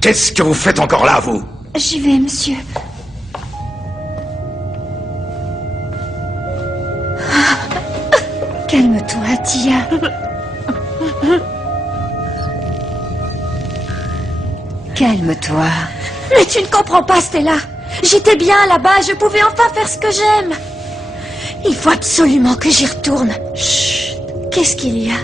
Qu'est-ce que vous faites encore là, vous? J'y vais, monsieur. Calme-toi, Tia. Calme-toi. Mais tu ne comprends pas, Stella. J'étais bien là-bas, je pouvais enfin faire ce que j'aime. Il faut absolument que j'y retourne. Chut. Qu'est-ce qu'il y a?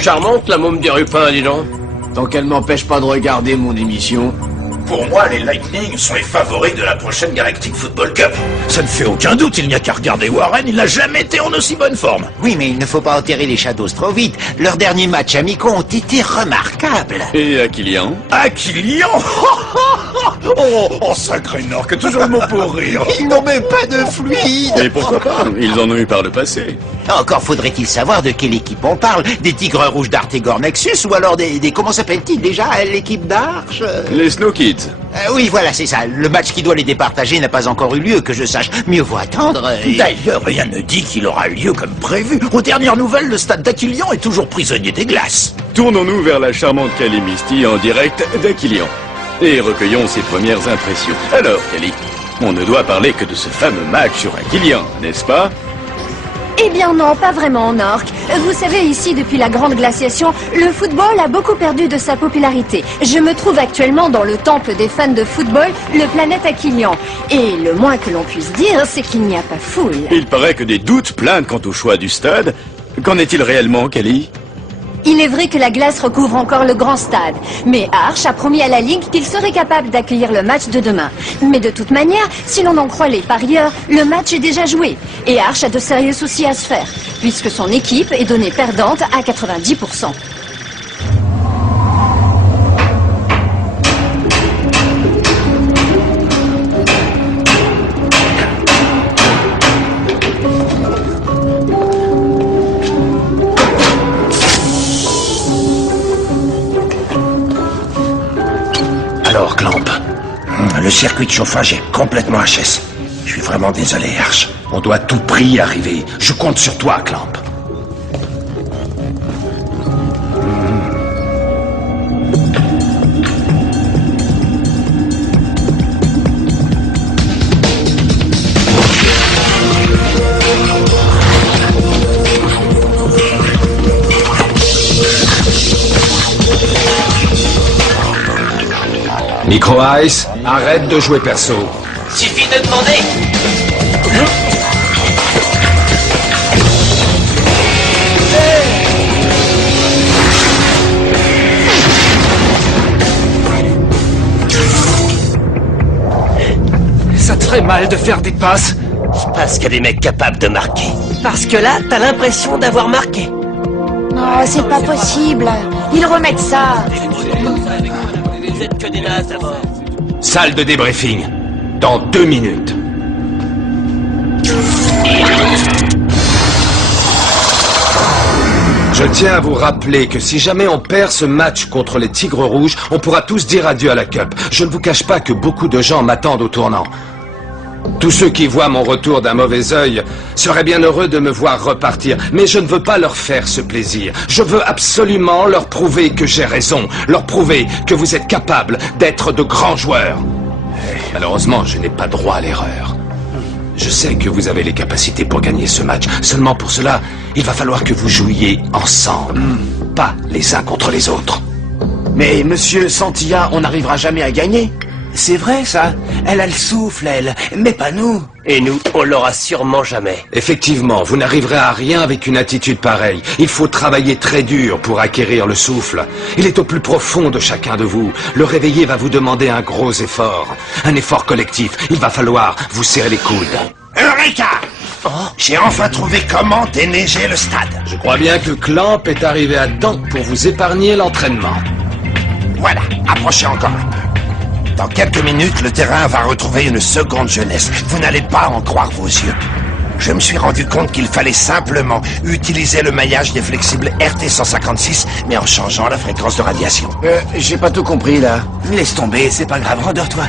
Charmante, la môme des Rupins, dis donc. Tant qu'elle m'empêche pas de regarder mon émission. Pour moi, les Lightning sont les favoris de la prochaine Galactic Football Cup. Ça ne fait aucun doute, il n'y a qu'à regarder Warren, il n'a jamais été en aussi bonne forme. Oui, mais il ne faut pas enterrer les Shadows trop vite. Leurs derniers matchs amicaux ont été remarquables. Et Aquilian? Aquilian? Oh, sacré Nork, toujours le mot pour rire. Ils n'ont même pas de fluide. Et pourquoi pas? Ils en ont eu par le passé. Encore faudrait-il savoir de quelle équipe on parle. Des Tigres Rouges d'Artegor Nexus ou alors des comment s'appelle-t-il déjà? L'équipe d'Arche Les Snow Kids. Oui, voilà, c'est ça. Le match qui doit les départager n'a pas encore eu lieu, que je sache. Mieux vaut attendre. D'ailleurs, rien ne dit qu'il aura eu lieu comme prévu. Aux dernières nouvelles, le stade d'Aquilian est toujours prisonnier des glaces. Tournons-nous vers la charmante Kelly Misty en direct d'Aquilian. Et recueillons ses premières impressions. Alors, Kelly, on ne doit parler que de ce fameux match sur Aquilian, n'est-ce pas? Eh bien non, pas vraiment, Nork. Vous savez, ici, depuis la grande glaciation, le football a beaucoup perdu de sa popularité. Je me trouve actuellement dans le temple des fans de football, le Planète Aquilian. Et le moins que l'on puisse dire, c'est qu'il n'y a pas foule. Il paraît que des doutes planent quant au choix du stade. Qu'en est-il réellement, Kelly? Il est vrai que la glace recouvre encore le grand stade, mais Arch a promis à la Ligue qu'il serait capable d'accueillir le match de demain. Mais de toute manière, si l'on en croit les parieurs, le match est déjà joué, et Arch a de sérieux soucis à se faire, puisque son équipe est donnée perdante à 90%. Alors, Clamp, le circuit de chauffage est complètement HS. Je suis vraiment désolé, Arch. On doit à tout prix y arriver. Je compte sur toi, Clamp. Micro Ice, arrête de jouer perso. Suffit de demander. Ça te ferait mal de faire des passes? Parce qu'il y a des mecs capables de marquer. Parce que là, t'as l'impression d'avoir marqué. Oh, c'est pas possible. Ils remettent ça. Vous êtes que des nazes à bord. Salle de débriefing. Dans 2 minutes. Je tiens à vous rappeler que si jamais on perd ce match contre les Tigres Rouges, on pourra tous dire adieu à la Cup. Je ne vous cache pas que beaucoup de gens m'attendent au tournant. Tous ceux qui voient mon retour d'un mauvais œil seraient bien heureux de me voir repartir, mais je ne veux pas leur faire ce plaisir. Je veux absolument leur prouver que j'ai raison, leur prouver que vous êtes capables d'être de grands joueurs. Malheureusement, je n'ai pas droit à l'erreur. Je sais que vous avez les capacités pour gagner ce match. Seulement pour cela, il va falloir que vous jouiez ensemble, pas les uns contre les autres. Mais monsieur Santilla, on n'arrivera jamais à gagner. C'est vrai, ça. Elle a le souffle, elle. Mais pas nous. Et nous, on l'aura sûrement jamais. Effectivement, vous n'arriverez à rien avec une attitude pareille. Il faut travailler très dur pour acquérir le souffle. Il est au plus profond de chacun de vous. Le réveiller va vous demander un gros effort. Un effort collectif. Il va falloir vous serrer les coudes. Eureka! J'ai enfin trouvé comment déneiger le stade. Je crois bien que Clamp est arrivé à temps pour vous épargner l'entraînement. Voilà, approchez encore un peu. Dans quelques minutes, le terrain va retrouver une seconde jeunesse. Vous n'allez pas en croire vos yeux. Je me suis rendu compte qu'il fallait simplement utiliser le maillage des flexibles RT156, mais en changeant la fréquence de radiation. J'ai pas tout compris, là. Laisse tomber, c'est pas grave, rendors-toi.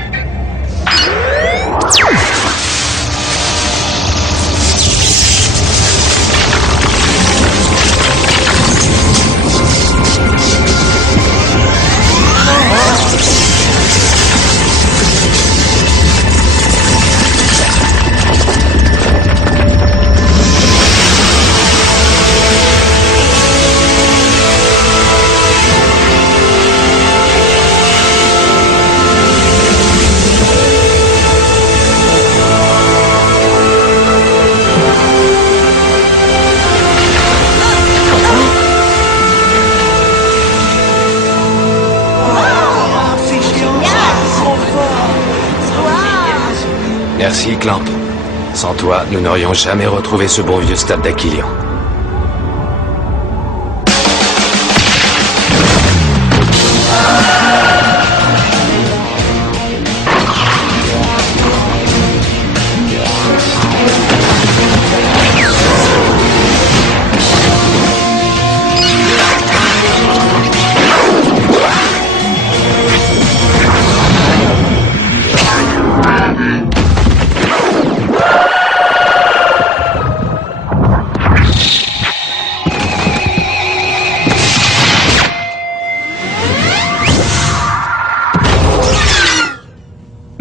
Merci, Clamp. Sans toi, nous n'aurions jamais retrouvé ce bon vieux stade d'Aquilion.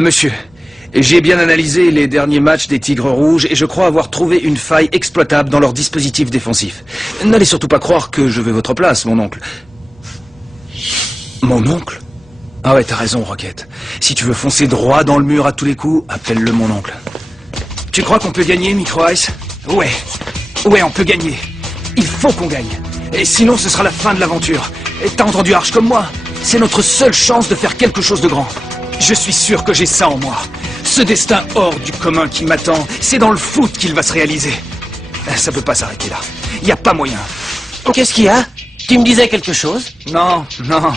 Monsieur, j'ai bien analysé les derniers matchs des Tigres Rouges et je crois avoir trouvé une faille exploitable dans leur dispositif défensif. N'allez surtout pas croire que je veux votre place, mon oncle. Mon oncle? Ah ouais, t'as raison, Rocket. Si tu veux foncer droit dans le mur à tous les coups, appelle-le mon oncle. Tu crois qu'on peut gagner, Micro Ice? Ouais. Ouais, on peut gagner. Il faut qu'on gagne. Et sinon, ce sera la fin de l'aventure. Et t'as entendu Arch comme moi? C'est notre seule chance de faire quelque chose de grand. Je suis sûr que j'ai ça en moi. Ce destin hors du commun qui m'attend, c'est dans le foot qu'il va se réaliser. Ça peut pas s'arrêter là. Y a pas moyen. Qu'est-ce qu'il y a? Tu me disais quelque chose? Non, non.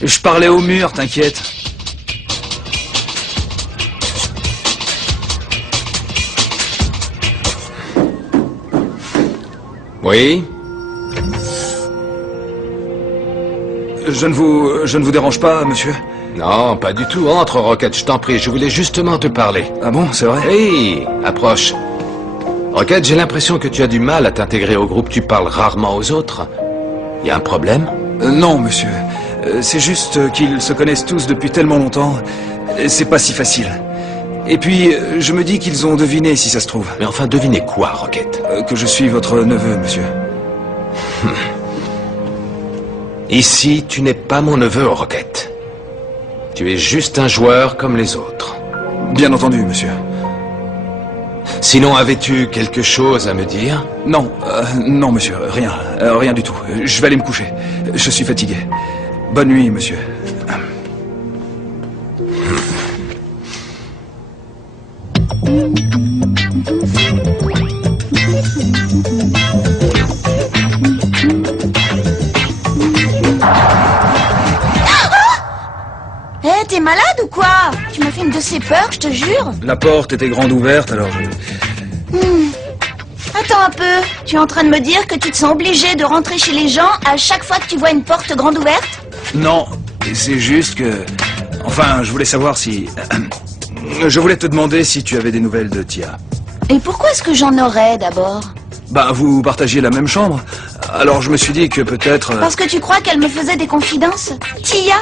Je parlais au mur, t'inquiète. Oui? Je ne vous dérange pas, monsieur? Non, pas du tout. Entre, Rocket, je t'en prie. Je voulais justement te parler. Ah bon, c'est vrai? Oui, approche. Rocket, j'ai l'impression que tu as du mal à t'intégrer au groupe. Tu parles rarement aux autres. Y a un problème? Non, monsieur. C'est juste qu'ils se connaissent tous depuis tellement longtemps. C'est pas si facile. Et puis, je me dis qu'ils ont deviné, si ça se trouve. Mais enfin, devinez quoi, Rocket? Que je suis votre neveu, monsieur. Ici, tu n'es pas mon neveu, Rocket. Tu es juste un joueur comme les autres. Bien entendu, monsieur. Sinon, avais-tu quelque chose à me dire? Non, non, monsieur, rien. Rien du tout. Je vais aller me coucher. Je suis fatigué. Bonne nuit, monsieur. Eh, t'es malade ou quoi? Tu m'as fait une de ces peurs, je te jure. La porte était grande ouverte, alors je... Attends un peu. Tu es en train de me dire que tu te sens obligé de rentrer chez les gens à chaque fois que tu vois une porte grande ouverte? Non, c'est juste que... Enfin, je voulais savoir si... Je voulais te demander si tu avais des nouvelles de Tia. Et pourquoi est-ce que j'en aurais, d'abord? Bah, vous partagiez la même chambre. Alors je me suis dit que peut-être... Parce que tu crois qu'elle me faisait des confidences? Tia?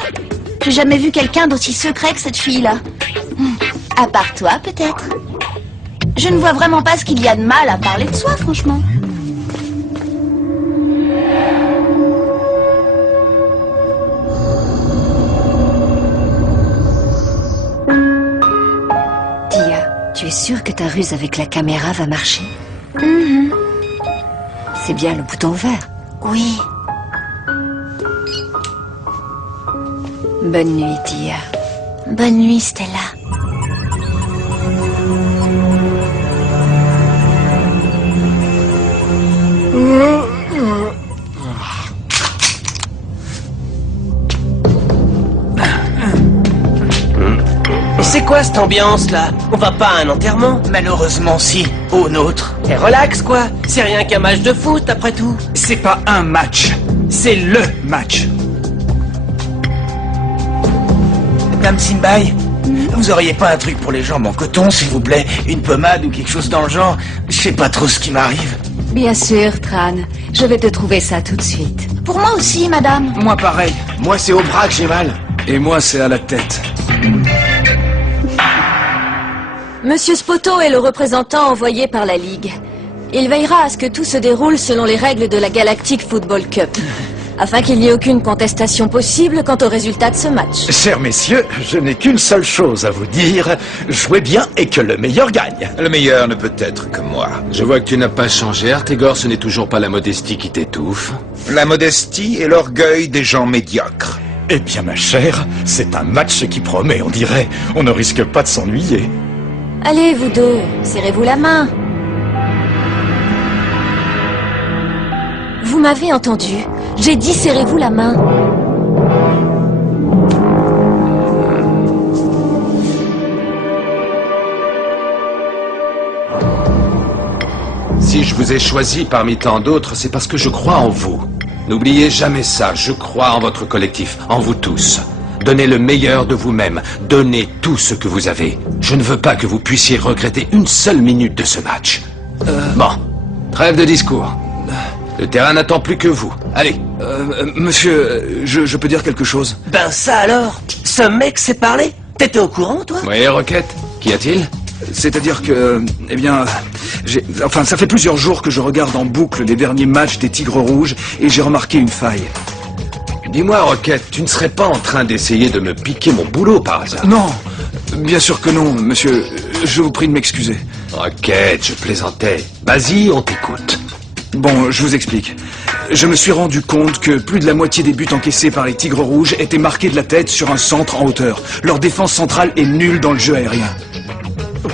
J'ai jamais vu quelqu'un d'aussi secret que cette fille-là. À part toi, peut-être. Je ne vois vraiment pas ce qu'il y a de mal à parler de soi, franchement. Tia, tu es sûre que ta ruse avec la caméra va marcher? C'est bien le bouton vert. Oui. Bonne nuit, Tia. Bonne nuit, Stella. C'est quoi cette ambiance là? On va pas à un enterrement? Malheureusement, si. Au nôtre. Et relax quoi, c'est rien qu'un match de foot après tout. C'est pas un match, c'est le match. Dame Simbai, vous auriez pas un truc pour les jambes en coton, s'il vous plaît? Une pommade ou quelque chose dans le genre? Je sais pas trop ce qui m'arrive. Bien sûr, Tran. Je vais te trouver ça tout de suite. Pour moi aussi, madame. Moi pareil. Moi, c'est au bras que j'ai mal. Et moi, c'est à la tête. Monsieur Spoto est le représentant envoyé par la Ligue. Il veillera à ce que tout se déroule selon les règles de la Galactic Football Cup, afin qu'il n'y ait aucune contestation possible quant au résultat de ce match. Chers messieurs, je n'ai qu'une seule chose à vous dire. Jouez bien et que le meilleur gagne. Le meilleur ne peut être que moi. Je vois que tu n'as pas changé, Artegor, ce n'est toujours pas la modestie qui t'étouffe. La modestie et l'orgueil des gens médiocres. Eh bien, ma chère, c'est un match qui promet, on dirait. On ne risque pas de s'ennuyer. Allez, vous deux, serrez-vous la main. Vous m'avez entendu. J'ai dit serrez-vous la main. Si je vous ai choisi parmi tant d'autres, c'est parce que je crois en vous. N'oubliez jamais ça, je crois en votre collectif, en vous tous. Donnez le meilleur de vous-même, donnez tout ce que vous avez. Je ne veux pas que vous puissiez regretter une seule minute de ce match. Bon, trêve de discours. Le terrain n'attend plus que vous. Allez. Monsieur, je peux dire quelque chose? Ben ça alors, ce mec s'est parlé. T'étais au courant, toi? Oui, Roquette, qu'y a-t-il? C'est-à-dire que, eh bien, enfin, ça fait plusieurs jours que je regarde en boucle les derniers matchs des Tigres Rouges et j'ai remarqué une faille. Dis-moi, Roquette, tu ne serais pas en train d'essayer de me piquer mon boulot par hasard? Non, bien sûr que non, monsieur. Je vous prie de m'excuser. Roquette, je plaisantais. Vas-y, on t'écoute. Bon, je vous explique. Je me suis rendu compte que plus de la moitié des buts encaissés par les Tigres Rouges étaient marqués de la tête sur un centre en hauteur. Leur défense centrale est nulle dans le jeu aérien.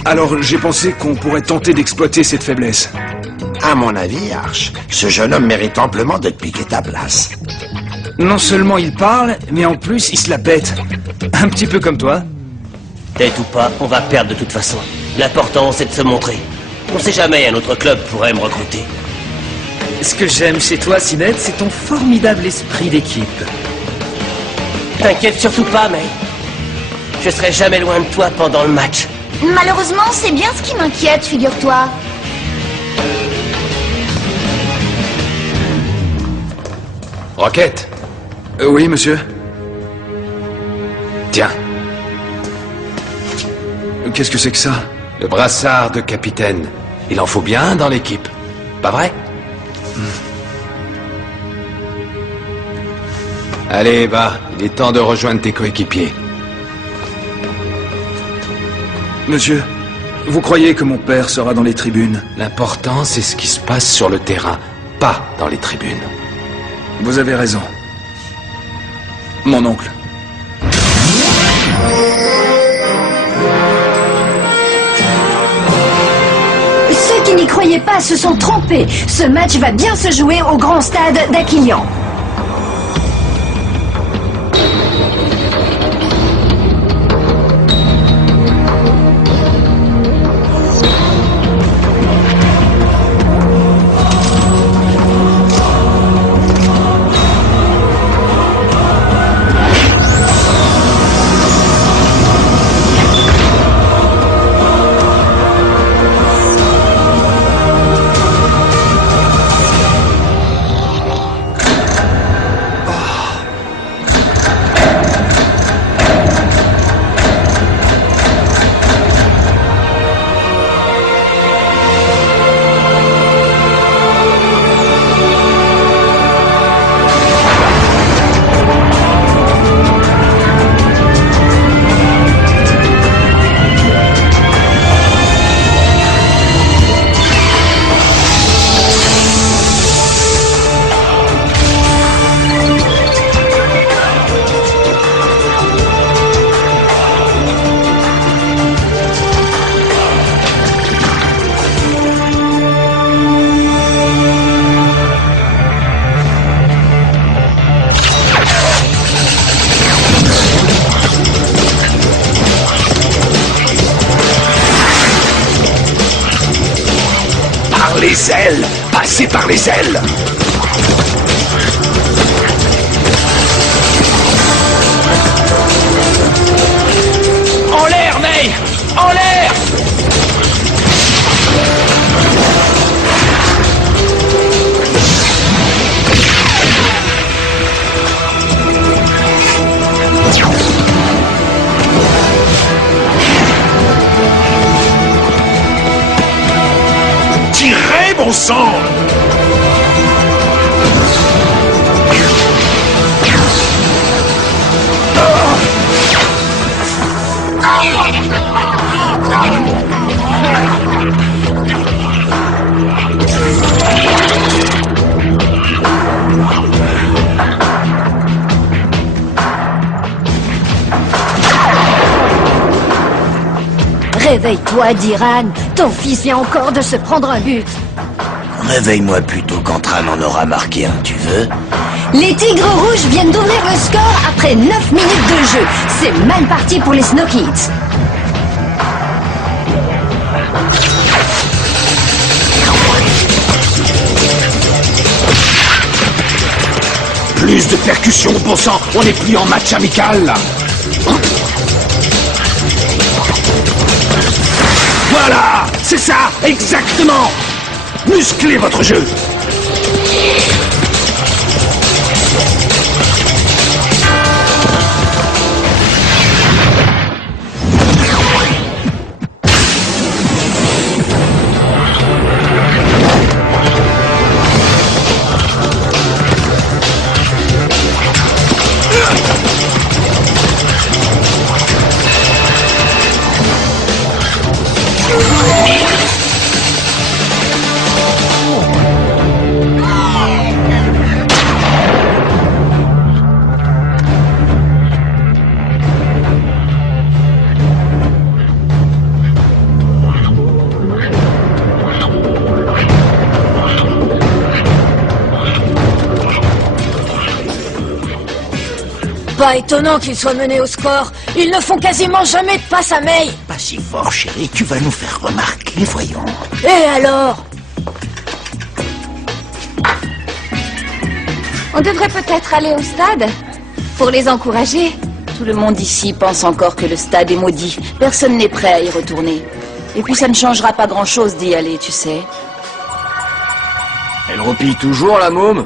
Alors j'ai pensé qu'on pourrait tenter d'exploiter cette faiblesse. À mon avis, Arch, ce jeune homme mérite amplement de te piquer ta place. Non seulement il parle, mais en plus il se la pète. Un petit peu comme toi. Tête ou pas, on va perdre de toute façon. L'important, c'est de se montrer. On sait jamais, un autre club pourrait me recruter. Ce que j'aime chez toi, Sinette, c'est ton formidable esprit d'équipe. T'inquiète surtout pas, May. Je serai jamais loin de toi pendant le match. Malheureusement, c'est bien ce qui m'inquiète, figure-toi. Roquette. Oui, monsieur. Tiens, Qu'est-ce que c'est que ça? le brassard de capitaine. Il en faut bien un dans l'équipe. Pas vrai? Allez, va. Il est temps de rejoindre tes coéquipiers. Monsieur, vous croyez que mon père sera dans les tribunes? L'important, c'est ce qui se passe sur le terrain, pas dans les tribunes. Vous avez raison. Mon oncle. Ceux qui n'y croyaient pas se sont trompés. Ce match va bien se jouer au grand stade d'Aquilian. Par les ailes! Passez par les ailes! En l'air, May! En l'air! Tirez, bon sang! Réveille-toi, Diran. Ton fils vient encore de se prendre un but. Réveille-moi plutôt quand Tran en aura marqué un, tu veux? Les Tigres Rouges viennent d'ouvrir le score après 9 minutes de jeu. C'est mal parti pour les Snow Kids. Plus de percussion, bon sang. On n'est plus en match amical, là. Voilà, c'est ça, exactement. Musclez votre jeu. Pas étonnant qu'ils soient menés au score. Ils ne font quasiment jamais de passe à May. Pas si fort, chérie, tu vas nous faire remarquer, voyons. Et alors? On devrait peut-être aller au stade pour les encourager. Tout le monde ici pense encore que le stade est maudit. Personne n'est prêt à y retourner. Et puis ça ne changera pas grand-chose d'y aller, tu sais. Elle roupille toujours, la môme?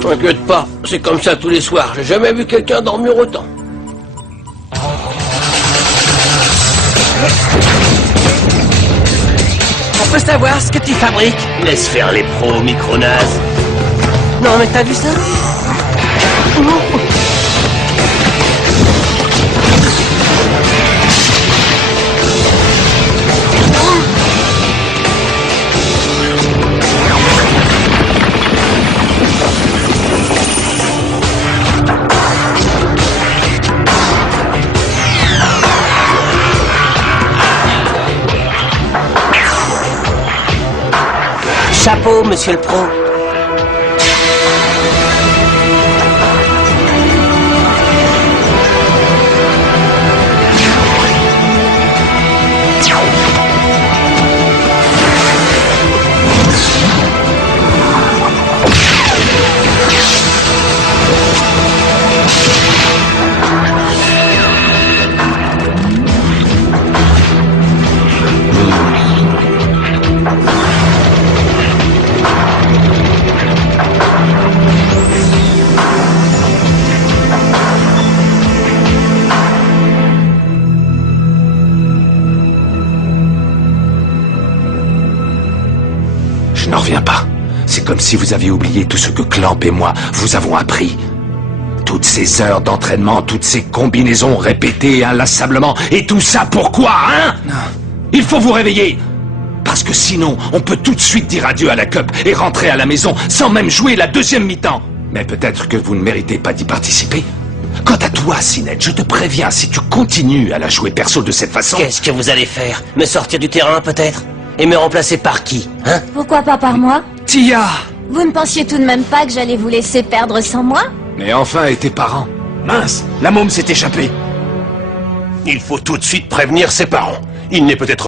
T'inquiète pas, c'est comme ça tous les soirs. J'ai jamais vu quelqu'un dormir autant. On peut savoir ce que tu fabriques? Laisse faire les pros, micro-nazes. Non, mais t'as vu ça? Chapeau, monsieur le pro. Je n'en reviens pas. C'est comme si vous aviez oublié tout ce que Clamp et moi vous avons appris. Toutes ces heures d'entraînement, toutes ces combinaisons répétées inlassablement. Et tout ça pourquoi, hein? Il faut vous réveiller. Parce que sinon, on peut tout de suite dire adieu à la Cup et rentrer à la maison sans même jouer la deuxième mi-temps. Mais peut-être que vous ne méritez pas d'y participer. Quant à toi, Sinette, je te préviens, si tu continues à la jouer perso de cette façon... Qu'est-ce que vous allez faire? Me sortir du terrain, peut-être? Et me remplacer par qui, hein? Pourquoi pas par moi? Tia! Vous ne pensiez tout de même pas que j'allais vous laisser perdre sans moi? Mais enfin, et tes parents? Mince, la môme s'est échappée. Il faut tout de suite prévenir ses parents. Il n'est peut-être